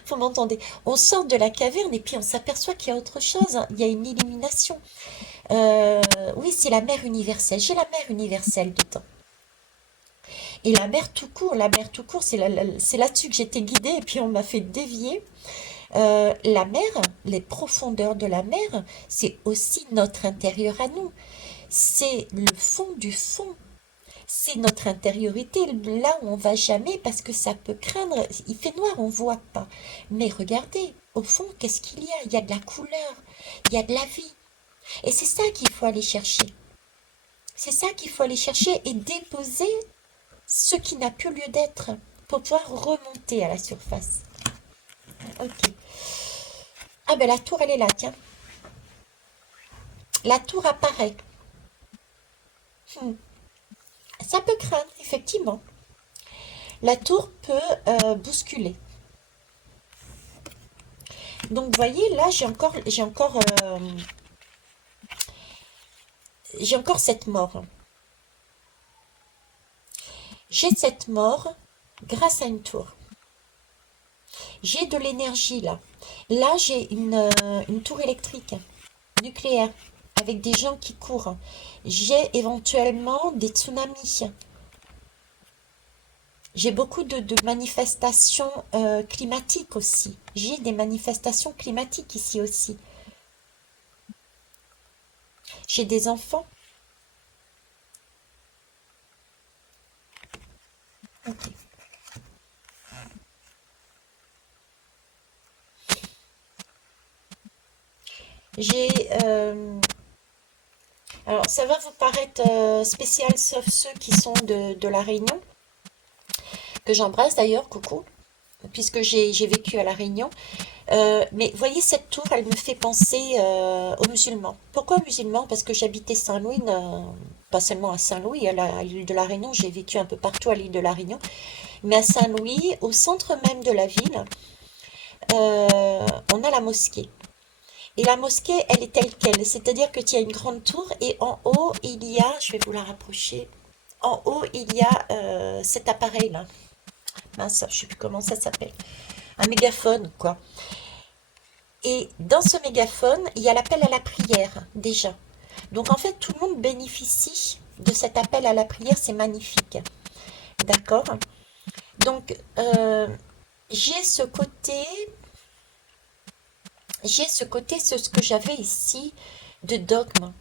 faut m'entendre. On sort de la caverne et puis on s'aperçoit qu'il y a autre chose, hein. Il y a une illumination. Oui, c'est la mer universelle. J'ai la mer universelle dedans. Et la mer tout court, c'est là-dessus que j'étais guidée et puis on m'a fait dévier. La mer, les profondeurs de la mer, c'est aussi notre intérieur à nous. C'est le fond du fond. C'est notre intériorité, là où on va jamais parce que ça peut craindre. Il fait noir, on voit pas. Mais regardez, au fond, qu'est-ce qu'il y a? Il y a de la couleur, il y a de la vie. Et c'est ça qu'il faut aller chercher. C'est ça qu'il faut aller chercher et déposer ce qui n'a plus lieu d'être pour pouvoir remonter à la surface. Ok. Ah ben la tour, elle est là, tiens. La tour apparaît. Hmm. Ça peut craindre, effectivement. La tour peut bousculer. Donc, vous voyez, là, j'ai encore cette mort. J'ai cette mort grâce à une tour. J'ai de l'énergie là. Là, j'ai une tour électrique, nucléaire, avec des gens qui courent. J'ai éventuellement des tsunamis. J'ai beaucoup de manifestations climatiques aussi. J'ai des manifestations climatiques ici aussi. J'ai des enfants. Ok. J'ai... alors, ça va vous paraître spécial, sauf ceux qui sont de La Réunion, que j'embrasse d'ailleurs, coucou, puisque j'ai vécu à La Réunion. Mais voyez, cette tour, elle me fait penser aux musulmans. Pourquoi aux musulmans? Parce que j'habitais Saint-Louis, pas seulement à Saint-Louis, à l'île de la Réunion, j'ai vécu un peu partout à l'île de la Réunion, mais à Saint-Louis, au centre même de la ville, on a la mosquée. Et la mosquée, elle est telle qu'elle, c'est-à-dire que tu as une grande tour et en haut, il y a, je vais vous la rapprocher, en haut, il y a cet appareil-là. Mince, je ne sais plus comment ça s'appelle. Un mégaphone, quoi. Et dans ce mégaphone, il y a l'appel à la prière, déjà. Donc en fait, tout le monde bénéficie de cet appel à la prière, c'est magnifique. D'accord? Donc, j'ai ce côté, c'est ce que j'avais ici de dogme.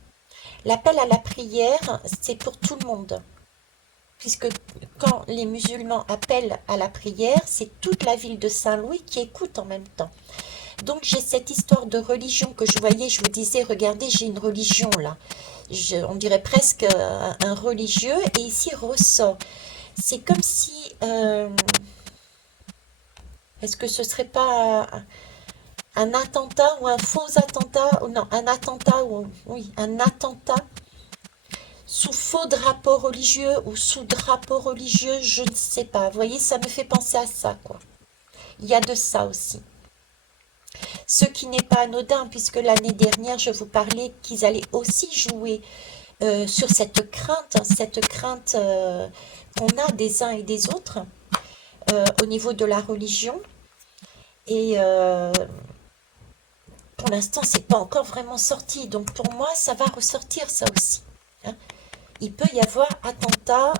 L'appel à la prière, c'est pour tout le monde. Puisque quand les musulmans appellent à la prière, c'est toute la ville de Saint-Louis qui écoute en même temps. Donc j'ai cette histoire de religion que je voyais, je vous disais, regardez, j'ai une religion là. On dirait presque un religieux, et ici ressort. C'est comme si... est-ce que ce serait pas un attentat ou un faux attentat? Ou non, un attentat, ou oui, un attentat sous faux drapeau religieux ou sous drapeau religieux, je ne sais pas. Vous voyez, ça me fait penser à ça, quoi. Il y a de ça aussi. Ce qui n'est pas anodin, puisque l'année dernière, je vous parlais qu'ils allaient aussi jouer sur cette crainte qu'on a des uns et des autres au niveau de la religion. Et pour l'instant, c'est pas encore vraiment sorti. Donc pour moi, ça va ressortir ça aussi, hein. Il peut y avoir attentat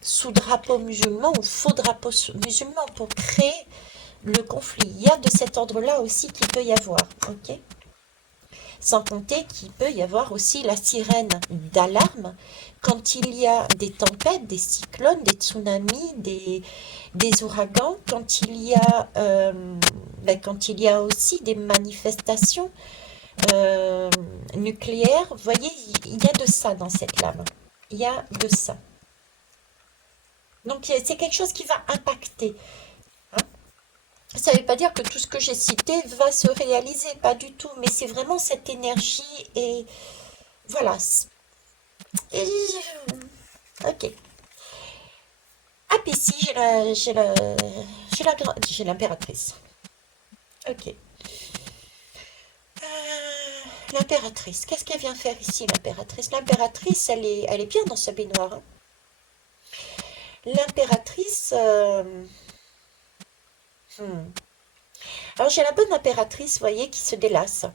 sous drapeau musulman ou faux drapeau musulman pour créer le conflit. Il y a de cet ordre-là aussi qu'il peut y avoir, ok? Sans compter qu'il peut y avoir aussi la sirène d'alarme quand il y a des tempêtes, des cyclones, des tsunamis, des ouragans, quand il y a aussi des manifestations nucléaires. Vous voyez, il y a de ça dans cette lame. Il y a de ça. Donc c'est quelque chose qui va impacter, hein. Ça ne veut pas dire que tout ce que j'ai cité va se réaliser, pas du tout, mais c'est vraiment cette énergie et voilà, Et ok. Ah, puis si, j'ai l'impératrice. Ok. L'impératrice, qu'est-ce qu'elle vient faire ici, l'impératrice? L'impératrice, elle est bien dans ce baignoire, hein. L'impératrice, hmm. Alors j'ai la bonne impératrice, vous voyez, qui se délasse,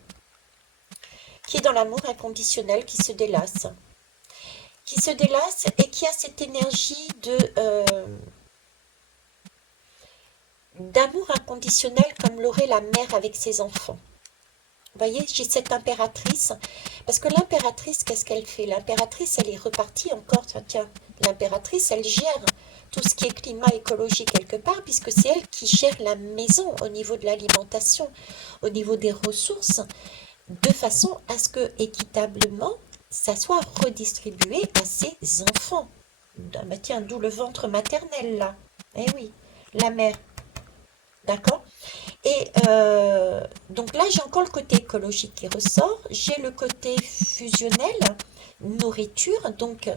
qui est dans l'amour inconditionnel, qui se délasse et qui a cette énergie d'amour inconditionnel comme l'aurait la mère avec ses enfants. Vous voyez, j'ai cette impératrice, parce que l'impératrice, qu'est-ce qu'elle fait? L'impératrice, elle est repartie encore, tiens, l'impératrice, elle gère tout ce qui est climat, écologie quelque part, puisque c'est elle qui gère la maison au niveau de l'alimentation, au niveau des ressources, de façon à ce que, équitablement, ça soit redistribué à ses enfants. Ah bah tiens, d'où le ventre maternel, là. Eh oui, la mère, d'accord? Et donc là, j'ai encore le côté écologique qui ressort. J'ai le côté fusionnel, nourriture, donc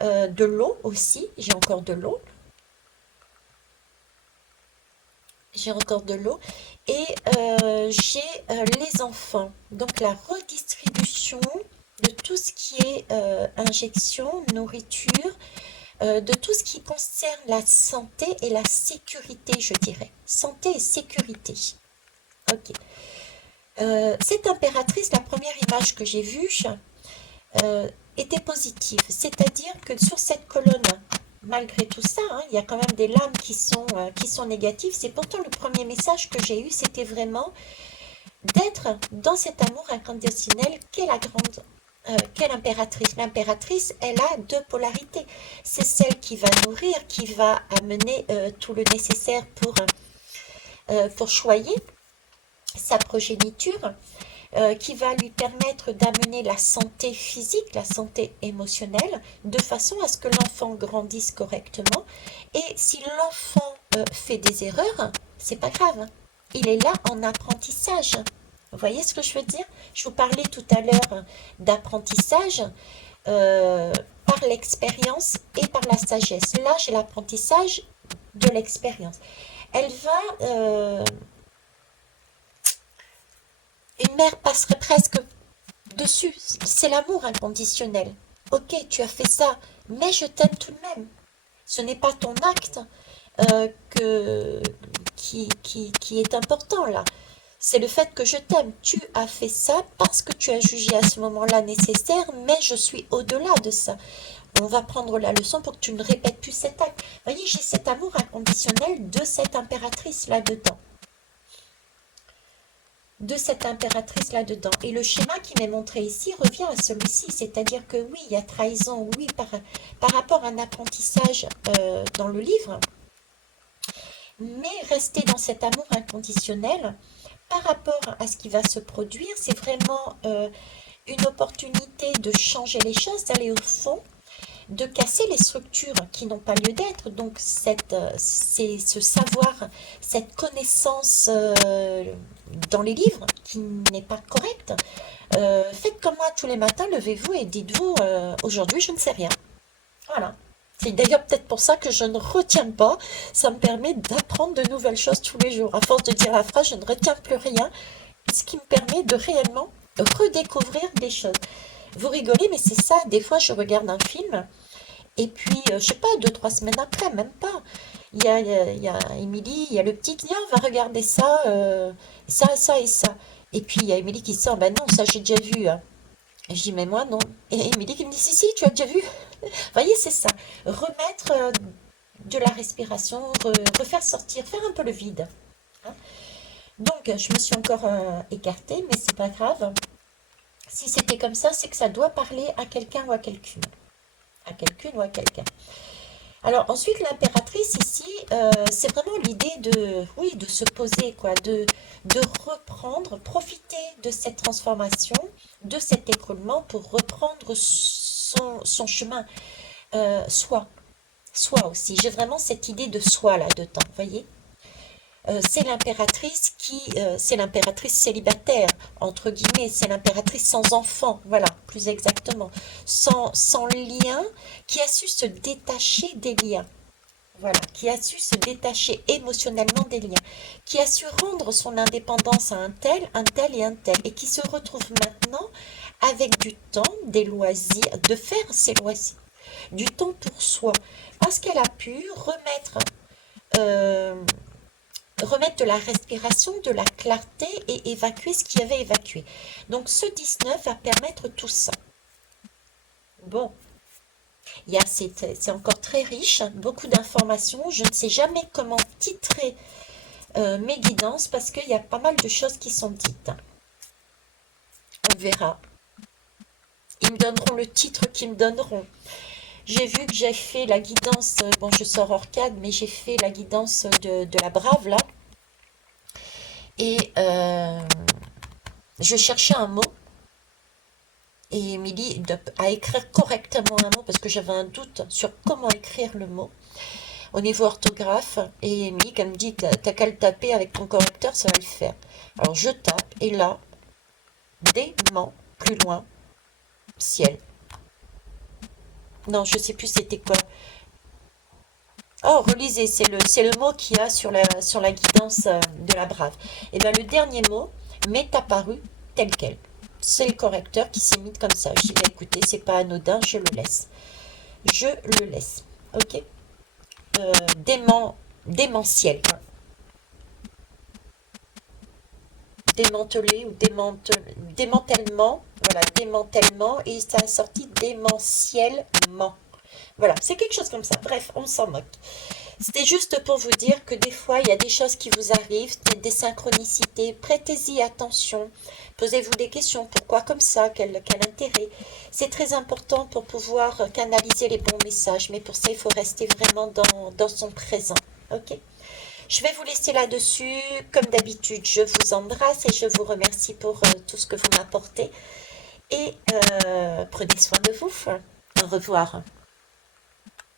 de l'eau aussi. J'ai encore de l'eau. J'ai encore de l'eau. Et j'ai les enfants. Donc la redistribution de tout ce qui est injection, nourriture, de tout ce qui concerne la santé et la sécurité, je dirais. Santé et sécurité. Ok. Cette impératrice, la première image que j'ai vue, était positive. C'est-à-dire que sur cette colonne, malgré tout ça, hein, il y a quand même des lames qui sont négatives. C'est pourtant le premier message que j'ai eu, c'était vraiment d'être dans cet amour inconditionnel qu'est la grande, qu'est l'impératrice. L'impératrice, elle a deux polarités. C'est celle qui va nourrir, qui va amener tout le nécessaire pour choyer sa progéniture, qui va lui permettre d'amener la santé physique, la santé émotionnelle, de façon à ce que l'enfant grandisse correctement. Et si l'enfant fait des erreurs, c'est pas grave. Il est là en apprentissage. Vous voyez ce que je veux dire? Je vous parlais tout à l'heure d'apprentissage euh, par l'expérience et par la sagesse. Là, j'ai l'apprentissage de l'expérience. Elle va Une mère passerait presque dessus. C'est l'amour inconditionnel. Ok, tu as fait ça, mais je t'aime tout de même. Ce n'est pas ton acte qui est important là. C'est le fait que je t'aime. Tu as fait ça parce que tu as jugé à ce moment-là nécessaire, mais je suis au-delà de ça. On va prendre la leçon pour que tu ne répètes plus cet acte. Vous voyez, j'ai cet amour inconditionnel de cette impératrice là-dedans. De cette impératrice là-dedans. Et le schéma qui m'est montré ici revient à celui-ci, c'est-à-dire que oui, il y a trahison, oui, par rapport à un apprentissage dans le livre, mais rester dans cet amour inconditionnel par rapport à ce qui va se produire, c'est vraiment une opportunité de changer les choses, d'aller au fond, de casser les structures qui n'ont pas lieu d'être. Donc c'est ce savoir, cette connaissance dans les livres qui n'est pas correcte. Faites comme moi tous les matins, levez-vous et dites-vous aujourd'hui je ne sais rien. Voilà. C'est d'ailleurs peut-être pour ça que je ne retiens pas. Ça me permet d'apprendre de nouvelles choses tous les jours. À force de dire la phrase je ne retiens plus rien, ce qui me permet de réellement redécouvrir des choses. Vous rigolez, mais c'est ça. Des fois, je regarde un film et puis, je sais pas, 2, 3 semaines après, même pas. Il y a Émilie, il y a le petit qui dit, ah, on va regarder ça, ça et ça. Et puis, il y a Émilie qui sort, ben non, ça j'ai déjà vu, hein. Et je dis, mais moi, non. Et Émilie qui me dit, si, si, tu as déjà vu. Vous voyez, c'est ça. Remettre de la respiration, refaire sortir, faire un peu le vide, hein. Donc, je me suis encore écartée, mais c'est pas grave. Si c'était comme ça, c'est que ça doit parler à quelqu'un ou à quelqu'une. À quelqu'une ou à quelqu'un. Alors ensuite, l'impératrice ici, c'est vraiment l'idée de, oui, de se poser, quoi, de reprendre, profiter de cette transformation, de cet écroulement pour reprendre son chemin, soi, soi aussi. J'ai vraiment cette idée de soi là-dedans, vous voyez? c'est l'impératrice célibataire, entre guillemets, c'est l'impératrice sans enfant, voilà, plus exactement, sans lien, qui a su se détacher des liens. Voilà, qui a su se détacher émotionnellement des liens, qui a su rendre son indépendance à un tel et un tel, et qui se retrouve maintenant avec du temps, des loisirs, de faire ses loisirs, du temps pour soi, parce qu'elle a pu euh, remettre de la respiration, de la clarté et évacuer ce qui avait évacué. Donc ce 19 va permettre tout ça. Bon, c'est encore très riche, beaucoup d'informations. Je ne sais jamais comment titrer mes guidances parce qu'il y a pas mal de choses qui sont dites. On verra. Ils me donneront le titre qu'ils me donneront. J'ai vu que j'ai fait la guidance, bon je sors hors cadre, mais j'ai fait la guidance de la Brave là. Et je cherchais un mot. Et Émilie à écrire correctement un mot parce que j'avais un doute sur comment écrire le mot au niveau orthographe. Et Émilie, elle me dit, t'as qu'à le taper avec ton correcteur, ça va le faire. Alors je tape et là, dément, plus loin, ciel. Non, je sais plus c'était quoi. Oh, relisez, c'est le mot qu'il y a sur la guidance de la Brave. Et bien le dernier mot m'est apparu tel quel. C'est le correcteur qui s'est mis comme ça. Je dis, écoutez, c'est pas anodin, je le laisse. Je le laisse. Ok. Démentiel. Démantelé ou démantèlement. Voilà, démantèlement. Et ça a sorti démentiellement. Voilà, c'est quelque chose comme ça. Bref, on s'en moque. C'était juste pour vous dire que des fois, il y a des choses qui vous arrivent, des synchronicités. Prêtez-y attention. Posez-vous des questions. Pourquoi comme ça? Quel intérêt? C'est très important pour pouvoir canaliser les bons messages. Mais pour ça, il faut rester vraiment dans son présent. Ok? Je vais vous laisser là-dessus. Comme d'habitude, je vous embrasse et je vous remercie pour tout ce que vous m'apportez. Et prenez soin de vous. Au revoir.